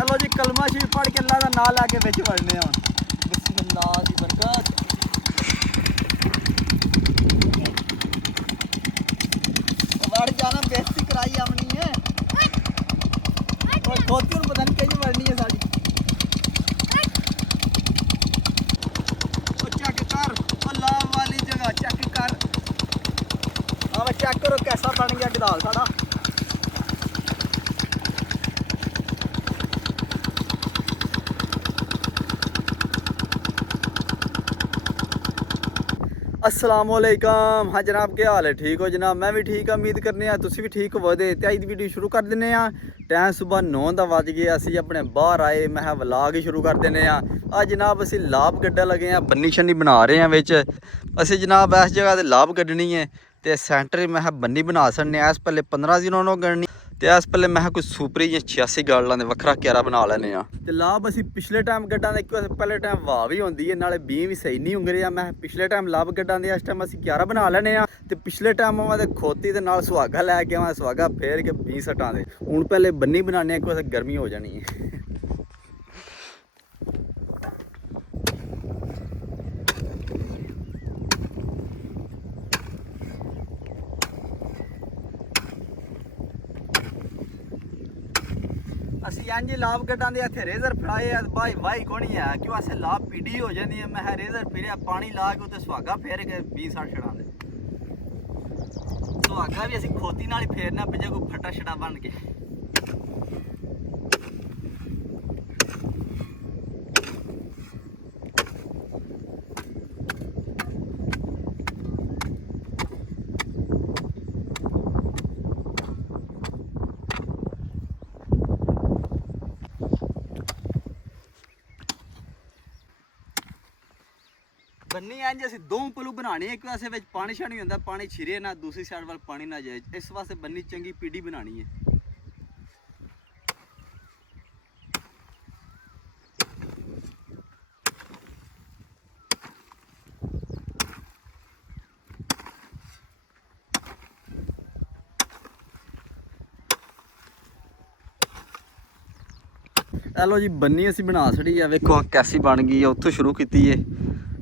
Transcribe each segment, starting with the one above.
चलो जी कलमा शरीफ पढ़ के अल्लाह का नाम लैके बिच वड़ने हुण बिस्मिल्लाह दी बरकत। वड़ जाना बेइज्जती कराई आमनी है और खोती हूं पता नहीं कहीं वड़नी है साडी। ओ चेक कर अल्लाह वाली जगह चेक कर। हां चेक करो कैसा बन गया गदाल साडा। अस्सलामुअलैकुम। हाँ जनाब क्या हाल है, ठीक हो जनाब? मैं भी ठीक, उम्मीद करने तुसी भी ठीक होवोगे। ते अज दी वीडियो शुरू कर दिंने आ। टाइम सुबह 9 दा वज गया, असी अपने बाहर आए, मैं व्लॉग ही शुरू कर दिंने आ। अज जनाब असी लाभ कड्ढन लगे हैं, बन्नी शन्नी बना रहे हैं विच। असी जनाब इस जगह ते लाभ कड्ढनी है ते सेंटर मैं बन्नी बना सकने। इस पहले 15 दिनों नो गढ़नी ते इस पहले मैं कोई सुपरी 86 गाड़ां दे वखरा क्यारा बना लैने आ। ते लाभ असी पिछले टाइम गड्ढां दे क्यों पहले टाइम वाह भी होंदी है, नाले बीं भी सही नहीं उंग रहा। मैं पिछले टाइम लाभ गड्ढां दे इस टाइम असी क्यारा बना लैने आ ते पिछले टाइम आवां ते खोती दे नाल सुहागा लैके आवां, सुहागा फेर के बीं सटां दे। हुण पहले बन्नी बनाने क्यों गर्मी हो जानी है। असी इंज लाभ गड्ढां दे इत्थे रेजर फड़ाए भाई वाही कोनी है क्यों असें लाभ पीड़ी हो जाती है। मैं रेजर फिर पानी ला के उत्ते सुहागा फेर के 20 60 छड़ा दे। सुहागा भी असी खोती नाल ही फेरना पे जे कोई फटा छड़ा बन के। बन्नी इंज असी दो पलू बनाने एक पासे विच पानी छानी होंदा, पानी छिरे ना, दूसरी साइड वाल पानी ना जाए, इस वास्ते बन्नी चंगी पीढ़ी बनानी है। चलो जी बन्नी असी बना छड़ी है, वेखो कैसी बन गई है। उत्थों शुरू की है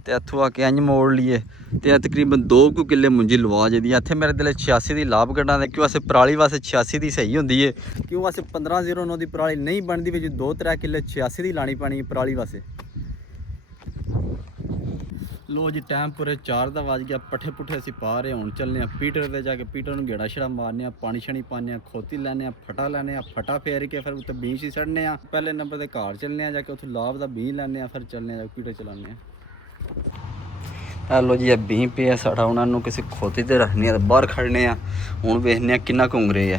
ते इत्थों आके इंज मोड़ लिए ते तकरीबन 2 किले मुंजी लवा जी। इत्थे मेरे दिल 86 की लाभ गड्ढां दे क्यों असें पराली वास्ते 86 की सही होंदी है, क्यों असें 1509 की पराली नहीं बनती, बिच 2-3 किले 86 की लानी पैनी पराली वास्ते। लो जी टाइम पूरे 4 दा वज गया, पट्ठे पुट्ठे असी पा रहे हुण चलने पीटर ते जाके पीटर नूं गेड़ा छड़ा मारने, पानी छनी पाने, खोती लैने, फटा लैने, फटा फेर के फिर उत्ते बीं सी सड़ने। पहले नंबर ते घर चलने जाके उत्थों लाभ दा बीं लैने, फिर चलने पीटर चलाने। हेलो जी बीं पे साढ़ा उन्होंने किसी खोती ते रखने बाहर खड़ने हूँ वेखने किन्ना घुंगरे है।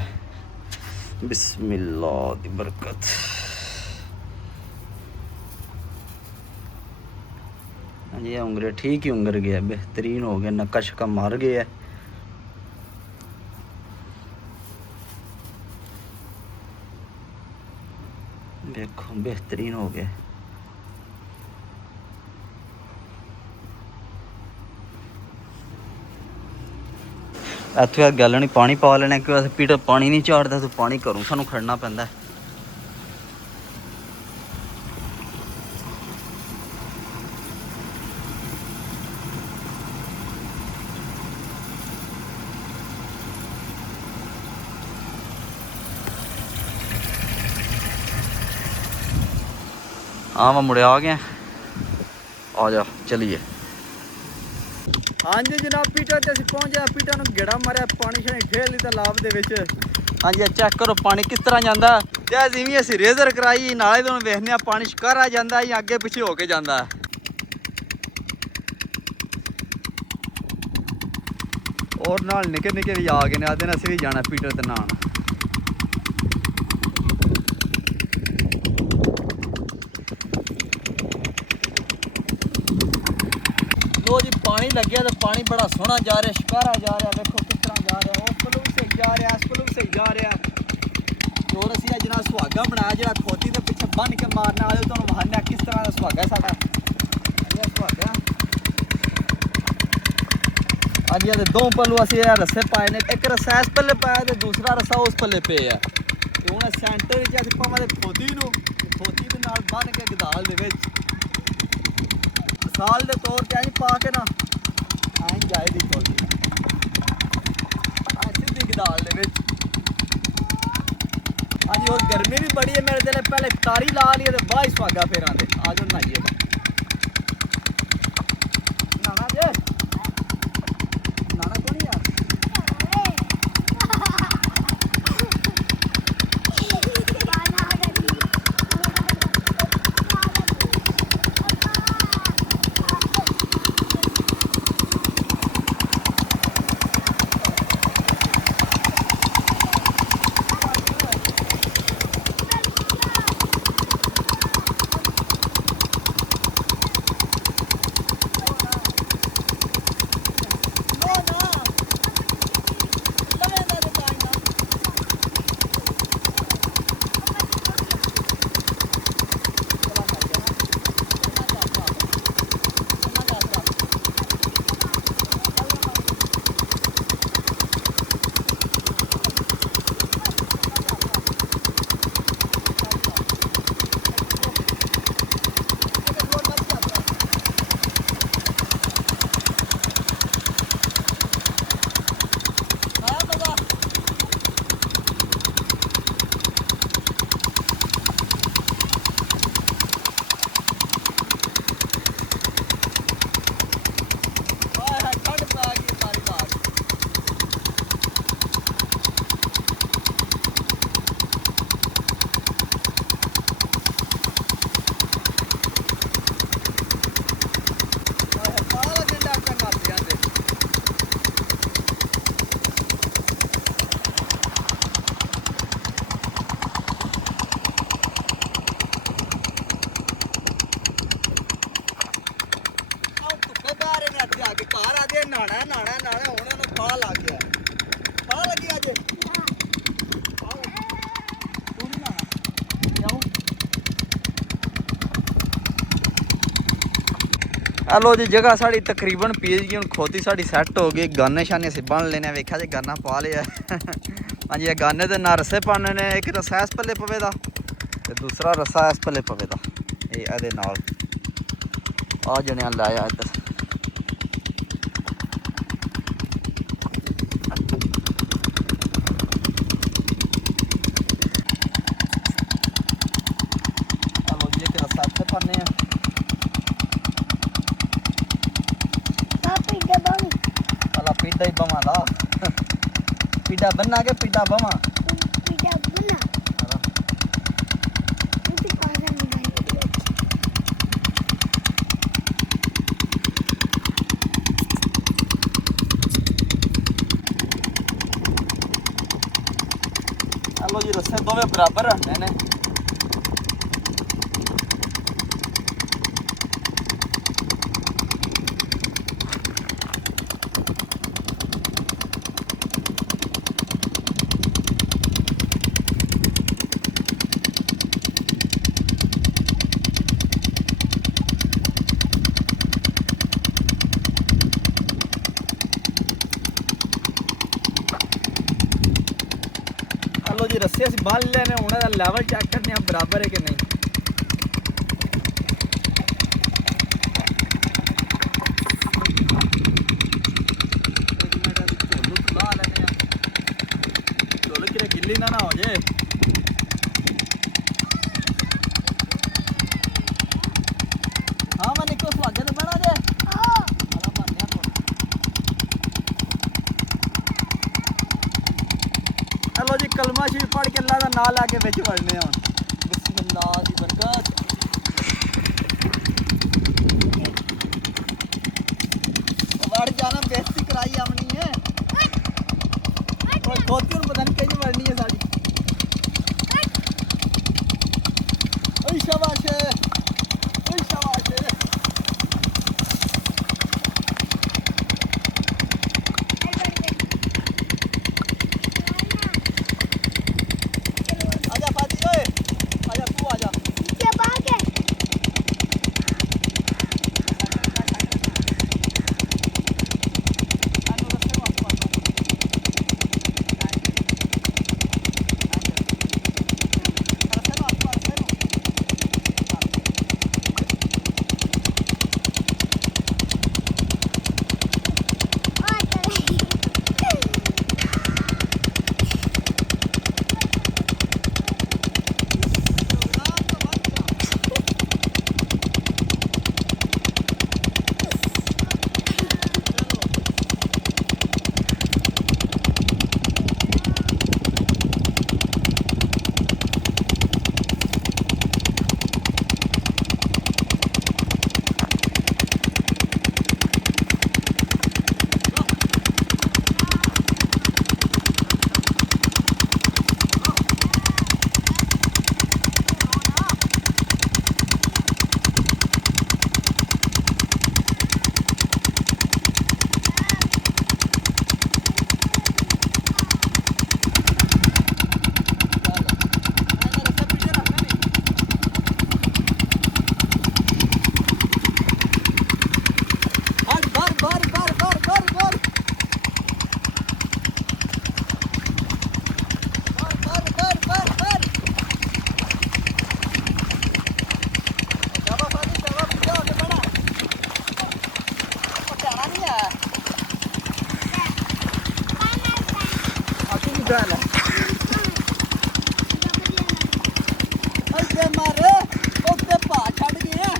बिस्मिल्लाह दी बरकत। हाँ जी उंगरे ठीक ही उंगर गया, बेहतरीन हो गया, नक्का शक्का मार गया। देखो बेहतरीन हो गया। इतों यार गल नहीं पानी पा लेना क्यों पीटर पानी नहीं झाड़ता, तो पानी घरों सानू खड़ना पैंदा। हाँ मैं मुड़े आ गया, आ जा चलिए। हाँ जी जनाब पीटर ते पहुँच गया, पीटर नूं गेड़ा मारिया, पानी शानी ठेल ली तालाब दे विच। हाँ जी चेक करो पानी किस तरह जाता है। जिवें असीं रेजर कराई नाले तो वेखने पानी शकारा जाता है, अगे पिछे होके जाता है। और नाल निके निके भी आ गए ने, आखदे ने असीं भी जाना पीटर ते नहान। लो जी पानी लग्या तो पानी बड़ा सोहना जा रहा, शकारा जा रहा, देखो किस तरह जा रहा, उस कोलों भी सही जा रहा, इस कोलों भी सही जा रहा। और असीं जना सुहागा बनाया जो खोती के पिछे बन के मारने वाले, तुहानूं वहाने किस तरह का सुहागा साडा सुहागा। अज ये 2 पल्लू असीं रस्से पाए ने, एक रस्सा इस पल्ले पाया तो दूसरा रस्सा उस पल्ले पे है। हुण सेंटर विच असीं पावां खोती नूं ਖੋਤੀ ਦੇ ਨਾਲ ਬੰਨ ਕੇ ਗਦਾਲ ਦੇ ਵਿੱਚ ਮਿਸਾਲ ਦੇ ਤੌਰ ਤੇ ਐਂ ਪਾ ਕੇ ਨਾ ਐਂ ਜਾਏ ਦੀ ਖੋਤੀ ਐਂ ਸਿੱਧੀ ਗਦਾਲ ਦੇ ਵਿੱਚ। ਹਾਂਜੀ और गर्मी भी बड़ी है मेरे दिल पहले तारी ला ली तो बाद सुहागा फिर आते आ जाओ नहाइए नहाना जे नहाना क्यों नहीं यार लो जी जगह साड़ी तकरीबन पीज गई। हूँ खोती साड़ी सैट हो गई। गाने शाने अस बन लेने वेख्या जे गाना पा लिया। हाँ जी गाने तो ना रस्से पाने ने एक रस्सा इस पल्ले पवे दा ते दूसरा रस्सा इस पल्ले पवे दा ये नाल आ जने लाया इधर। लो जी एक रस्सा इत्थे पाने हैं पीडा ही बवा ला पीडा बनना के पीडा बवा पीडा बना मुझे खाना नहीं लो जी रस्से दोवे बराबर रखने ने। लो जी रस्से अस बन लेने उन्हें लैवल चेक करने बराबर है कि नहीं। झोल कि गिल्ली ना हो जाए। हाँ मैं निको सुहागे तो बना जाए। लो जी कलमा शरीफ पढ़ के अल्लाह का नाम लाके बिच वड़ने हूँ। बिस्मिल्लाह दी बरकत। वड़ जाना बेइज्जती कराई आमनी है। कोई खोती हूँ पता नहीं कहीं वड़नी है साड़ी। ओए शाबाश ओए शाबाश। ਮਾਰ ਉੱਤੇ ਭਾ ਛੱਡ ਗਏ ਆ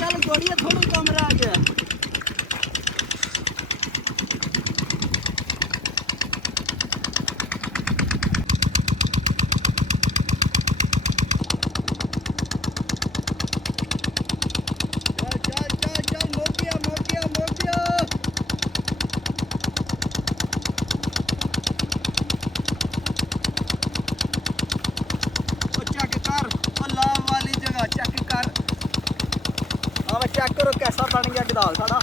चल गोड़िया थोड़ी कम रह गया चेक करो कैसा बन गया गदाल साड़ा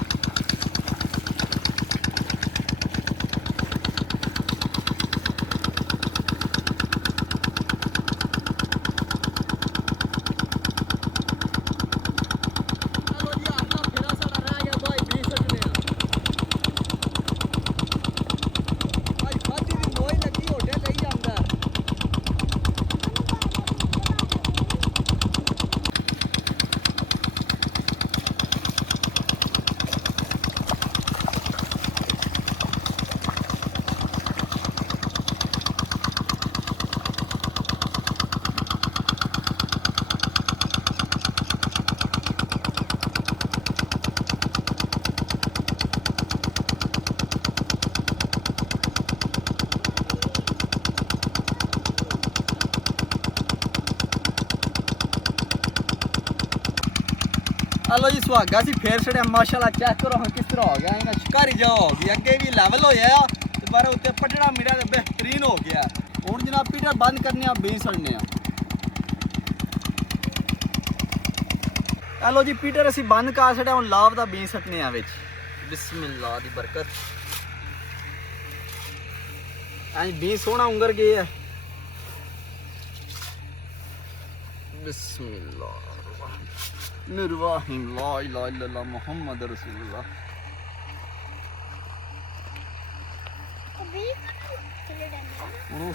हेलो जी सुहागा सी फिर छड़िया माशाल्लाह चेक करो हाँ किस तरह हो गया इन्हें शिकारी जा हो गई अगे भी लैवल होया ते बारे उत्ते पटड़ा मिला ते बेहतरीन हो गया हुण जनाब पीटर बंद करने बीं सड़ने हेलो जी पीटर असी बंद कर छड़िया हुण लाभ दा बीं सटने आ विच बिस्मिल्लाह दी बरकत ऐ बीं सोहना उंगर गए है बिस्मिल्लाह निर्वाहिम ला इलाहा इल्लल्लाह मुहम्मद रसूलुल्लाह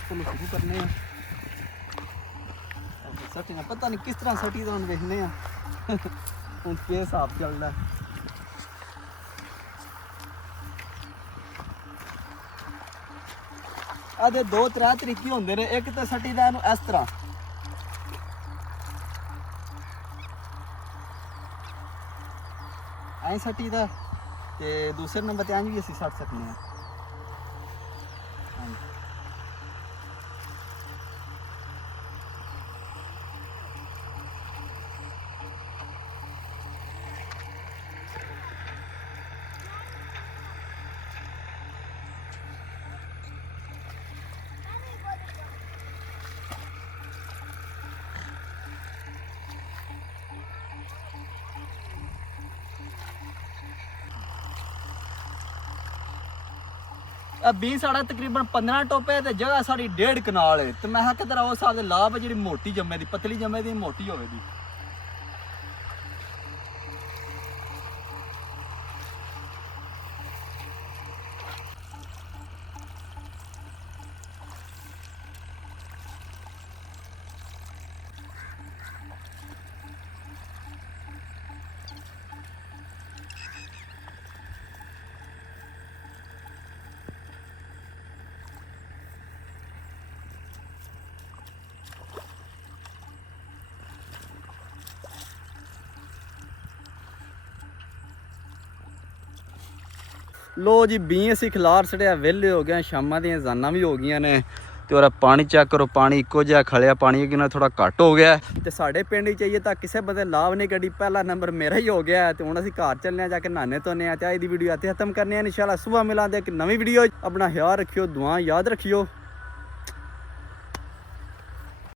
शुरू करने सटी ना पता नहीं किस तरह सटी तो देखने हूँ के हिसाब चलता है आदे दो त्रै तरीके होंगे ने एक तो सटी का इस तरह ऐ सटी दा ते दूसरे नंबर ते भी असी सट सकने हैं बीं साढ़ा तकरीबन 15 टोपे ते जगह साड़ी 1.5 कनाल है तो मैं किधर उस हिसाब से लाभ जी मोटी जमे दी पतली जमे दी मोटी होगी ਲੋ ਜੀ ਬੀ ਅਸੀਂ ਖਿਲਾਰ ਛੜਿਆ, ਵਿਹਲੇ ਹੋ ਗਏ, ਸ਼ਾਮਾਂ ਦੀਆਂ ਅਜ਼ਾਨਾਂ ਵੀ ਹੋ ਗਈਆਂ ਨੇ ਤੇ ਉਹਦਾ ਪਾਣੀ ਚੈੱਕ ਕਰੋ, ਪਾਣੀ ਇੱਕੋ ਜਿਹਾ ਖਲਿਆ, ਪਾਣੀ ਕਿ ਨਾ ਥੋੜਾ ਘੱਟ ਹੋ ਗਿਆ ਤੇ ਸਾਡੇ ਪਿੰਡ ਹੀ ਚਾਹੀਏ ਤਾਂ ਕਿਸੇ ਬੰਦੇ ਲਾਭ ਨਹੀਂ ਕੱਢੀ, ਪਹਿਲਾ ਨੰਬਰ ਮੇਰਾ ਹੀ ਹੋ ਗਿਆ ਤੇ ਹੁਣ ਅਸੀਂ ਘਰ ਚੱਲਨੇ ਆ, ਜਾ ਕੇ ਨਹਾਣੇ ਧੋਨੇ ਆ ਤੇ ਅੱਜ ਦੀ ਵੀਡੀਓ ਇੱਥੇ ਖਤਮ ਕਰਨੇ ਆ। ਇਨਸ਼ਾਅੱਲਾ ਸੁਬਹ ਮਿਲਾਂਗੇ ਇੱਕ ਨਵੀਂ ਵੀਡੀਓ। ਆਪਣਾ ਖਿਆਲ ਰੱਖਿਓ, ਦੁਆ ਯਾਦ ਰੱਖਿਓ।